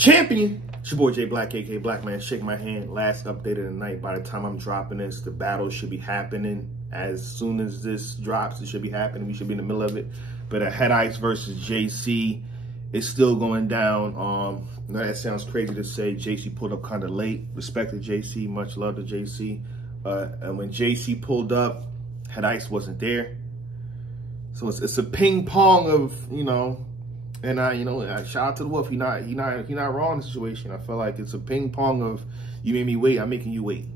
champion. It's your boy J Black, aka Black Man. Shake my hand. Last update of the night. By the time I'm dropping this, the battle should be happening. As soon as this drops, it should be happening. We should be in the middle of it. But Head Ice versus JC is still going down. Now that sounds crazy to say. JC pulled up kind of late. Respect to JC. Much love to JC. And when JC pulled up, Head Ice wasn't there. So it's a ping pong of, you know. And shout out to the Wolf. He not wrong in the situation. I feel like it's a ping pong of you made me wait, I'm making you wait.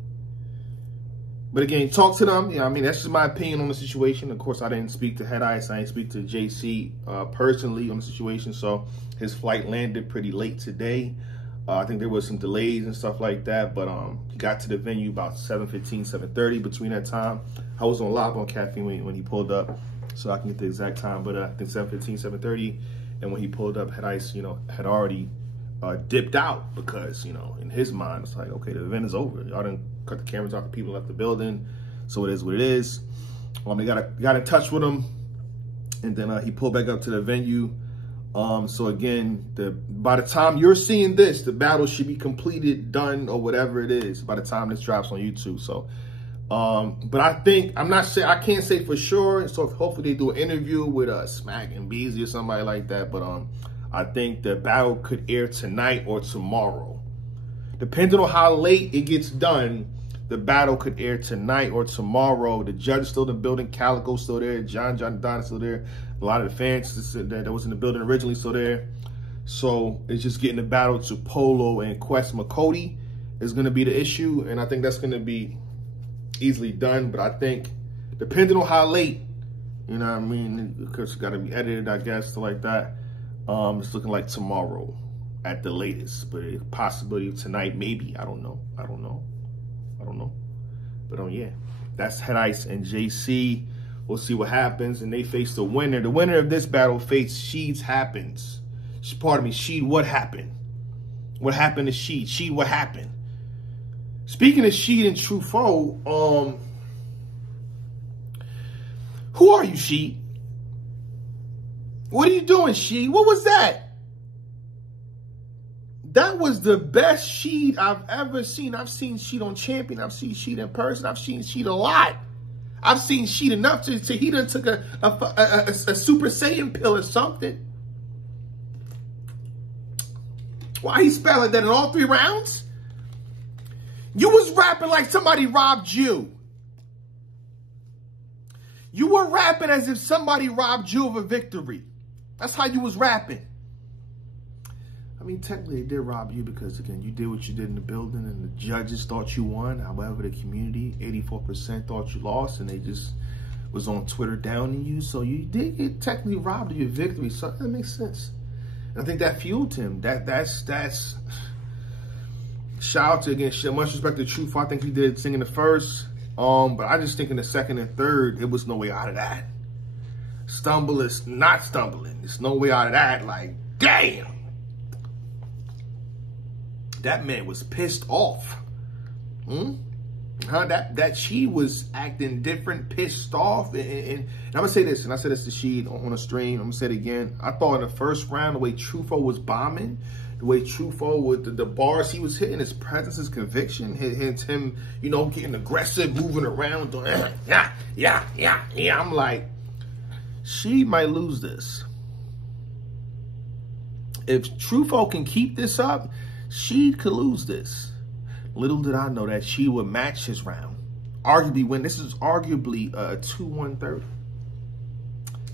But again, talk to them. Yeah, I mean, that's just my opinion on the situation. Of course, I didn't speak to Head Ice. I didn't speak to JC personally on the situation. So his flight landed pretty late today. I think there was some delays and stuff like that. But he got to the venue about 7:15, 7:30 between that time. I was on live on Caffeine when he pulled up, so I can get the exact time. But I think 7:15, 7:30. And when he pulled up, Head Ice, had already dipped out because, in his mind, it's like, okay, the event is over. Y'all done cut the cameras off, the people left the building. So it is what it is. They got in touch with him, and then he pulled back up to the venue. So again, by the time you're seeing this, the battle should be completed, done, or whatever it is by the time this drops on YouTube. So, but I can't say for sure. So hopefully they do an interview with Smack and Beasley or somebody like that. But I think the battle could air tonight or tomorrow. Depending on how late it gets done, the battle could air tonight or tomorrow. The judge is still in the building. Calico's still there. John Don is still there. A lot of the fans that was in the building originally still there. So it's just getting the battle to Polo and Quest McCody is going to be the issue. And I think that's going to be easily done. But I think depending on how late, you know what I mean, because it's got to be edited, I guess, stuff like that. It's looking like tomorrow at the latest, but a possibility of tonight, maybe. I don't know. But yeah, that's Head Ice and JC. We'll see what happens, and they face the winner. The winner of this battle faces SHEED happens. Pardon me, SHEED what happened? What happened to SHEED? SHEED what happened? Speaking of SHEED and True Foe, who are you, SHEED? What are you doing, SHEED? What was that? That was the best SHEED I've ever seen. I've seen SHEED on Champion. I've seen SHEED in person. I've seen SHEED a lot. I've seen SHEED enough to he done took a Super Saiyan pill or something. Why he spelled like that in all 3 rounds? You was rapping like somebody robbed you. You were rapping as if somebody robbed you of a victory. That's how you was rapping. I mean, technically, they did rob you because, again, you did what you did in the building, and the judges thought you won. However, the community, 84% thought you lost, and they just was on Twitter downing you. So you did get technically robbed of your victory. So that makes sense. And I think that fueled him. That's shout out to, again, much respect to Truth. I think he did sing in the first. But I just think in the second and third, it was no way out of that. Stumble is not stumbling. There's no way out of that. Like, damn. That man was pissed off. That she was acting different, pissed off. And I'm going to say this, and I said this to Sheed on a stream. I'm going to say it again. I thought in the first round, the way Trufo was bombing, the way Trufo with the bars he was hitting, his presence, his conviction, him, getting aggressive, moving around, doing, yeah. I'm like, she might lose this. If Trufo can keep this up, SHEED could lose this. Little did I know that SHEED would match his round. Arguably win. This is arguably a 2-1 30.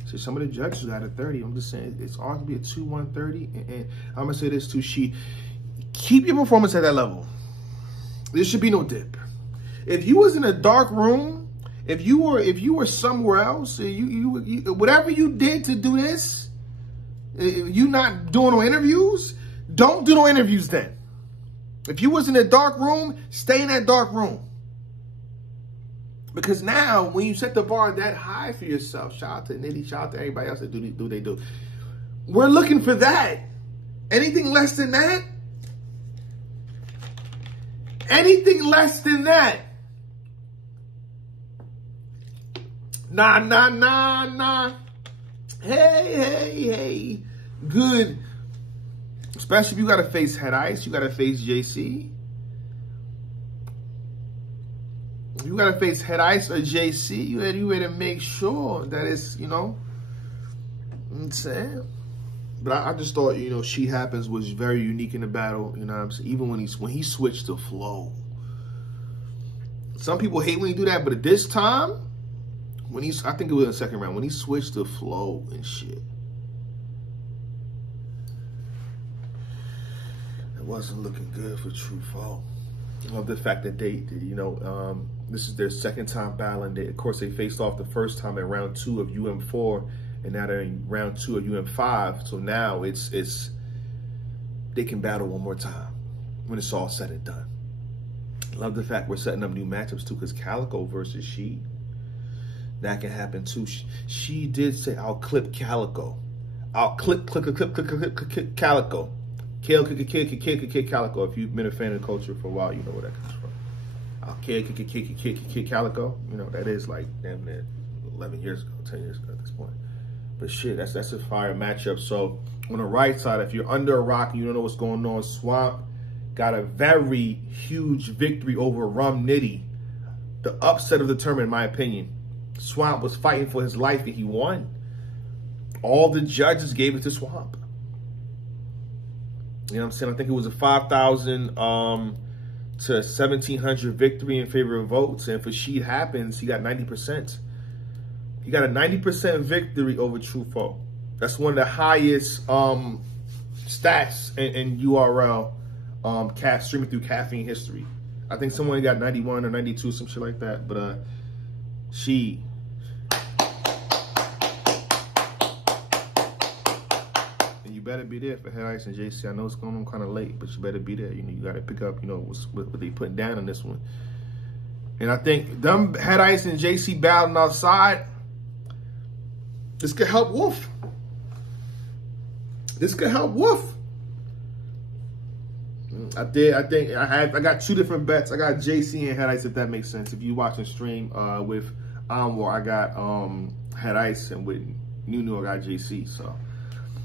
So some of the judges got a 30. I'm just saying it's arguably a 2-1 30. And I'm going to say this to SHEED. Keep your performance at that level. There should be no dip. If you was in a dark room, if you were somewhere else, you whatever you did to do this, you not doing no interviews, don't do no interviews then. If you was in a dark room, stay in that dark room. Because now, when you set the bar that high for yourself, shout out to Nitty, shout out to everybody else that do they do. We're looking for that. Anything less than that? Anything less than that? Nah. Hey. Good Especially if you got to face Head Ice, you got to face JC. If you got to face Head Ice or JC, you better make sure that it's, you know what I'm saying? But I just thought, you know, She Happens was very unique in the battle. You know what I'm saying? Even when he switched to flow. Some people hate when he do that, but at this time, I think it was in the second round, when he switched to flow and shit, it wasn't looking good for True Foe. I love the fact that they, you know, this is their second time battling. Of course, they faced off the first time in round 2 of UM4. And now they're in round 2 of UM5. So now it's they can battle one more time when it's all said and done. Love the fact we're setting up new matchups too, because Calico versus SHEED. That can happen too. She did say, I'll clip Calico. I'll clip Calico. Kill Calico. If you've been a fan of the culture for a while, you know where that comes from. I'll kill Calico. You know, that is like damn near 11 years ago, 10 years ago at this point. But shit, that's a fire matchup. So on the right side, if you're under a rock and you don't know what's going on, Swamp got a very huge victory over Rum Nitty. The upset of the tournament, in my opinion. Swamp was fighting for his life and he won. All the judges gave it to Swamp. You know what I'm saying? I think it was a 5,000 to 1,700 victory in favor of votes. And for She Happens, he got 90%. He got a 90% victory over True Foe. That's one of the highest stats in URL streaming through caffeine history. I think someone got 91 or 92, some shit like that. But She. And you better be there for Head Ice and JC. I know it's going on kind of late, but you better be there. You know, you got to pick up, you know, what they put down on this one. And I think them Head Ice and JC battling outside, this could help Wolf. This could help Wolf. I got 2 different bets. I got JC and Head Ice, if that makes sense. If you watching stream with Anwar, I got Head Ice, and with Nunu, I got JC. So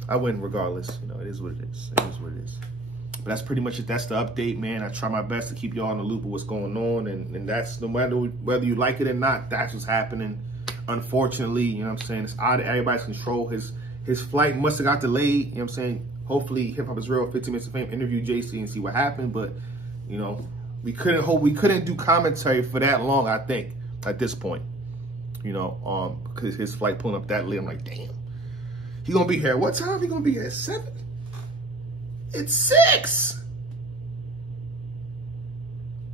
I win regardless. You know, it is what it is. It is what it is. But that's pretty much it. That's the update, man. I try my best to keep y'all in the loop of what's going on, and that's no matter whether you like it or not, that's what's happening. Unfortunately, you know what I'm saying, it's out of everybody's control. His flight must have got delayed, you know what I'm saying? Hopefully, Hip Hop is Real, 15 Minutes of Fame, interview JC and see what happened. But, you know, we couldn't do commentary for that long, I think, at this point. You know, because his flight pulling up that late, I'm like, damn. He gonna be here at what time? He gonna be here at 7? It's 6.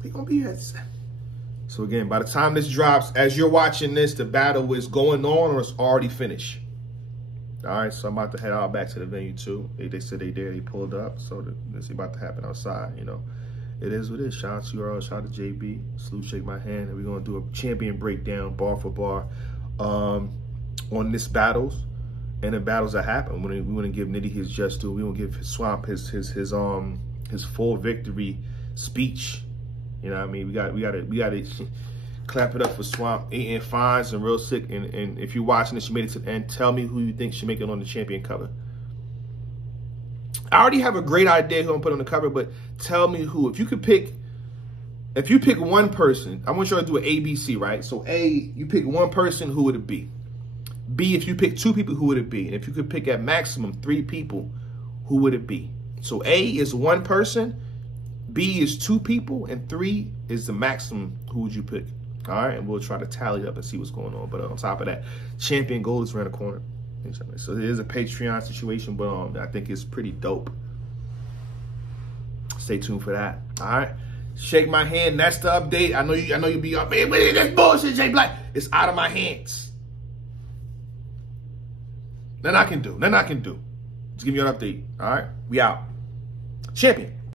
He gonna be here at 7. So again, by the time this drops, as you're watching this, the battle is going on or it's already finished. All right, so I'm about to head out back to the venue too. They said they did, they pulled up, so this is about to happen outside, you know. It is what it is. Shout out to URL, shout out to JB. Salute, shake my hand, and we're gonna do a champion breakdown, bar for bar, on this battles and the battles that happen. We want to give Nitty his just due. We want to give Swamp his full victory speech. You know what I mean? We got to clap it up for Swamp. 8 and 5s and real sick. And if you're watching this, you made it to the end. Tell me who you think should make it on the champion cover. I already have a great idea who I'm gonna put on the cover, but tell me who. If you pick one person, I want you to do an ABC, right? So A, you pick one person, who would it be? B, if you pick 2 people, who would it be? And if you could pick at maximum 3 people, who would it be? So A is 1 person, B is 2 people, and 3 is the maximum. Who would you pick? All right, and we'll try to tally up and see what's going on. But on top of that, champion gold is around the corner. So it is a Patreon situation, but I think it's pretty dope. Stay tuned for that. All right, shake my hand. That's the update. I know you'll be up, man. That's bullshit, Jay Black. It's out of my hands. Nothing I can do. Just give you an update. All right, we out. Champion.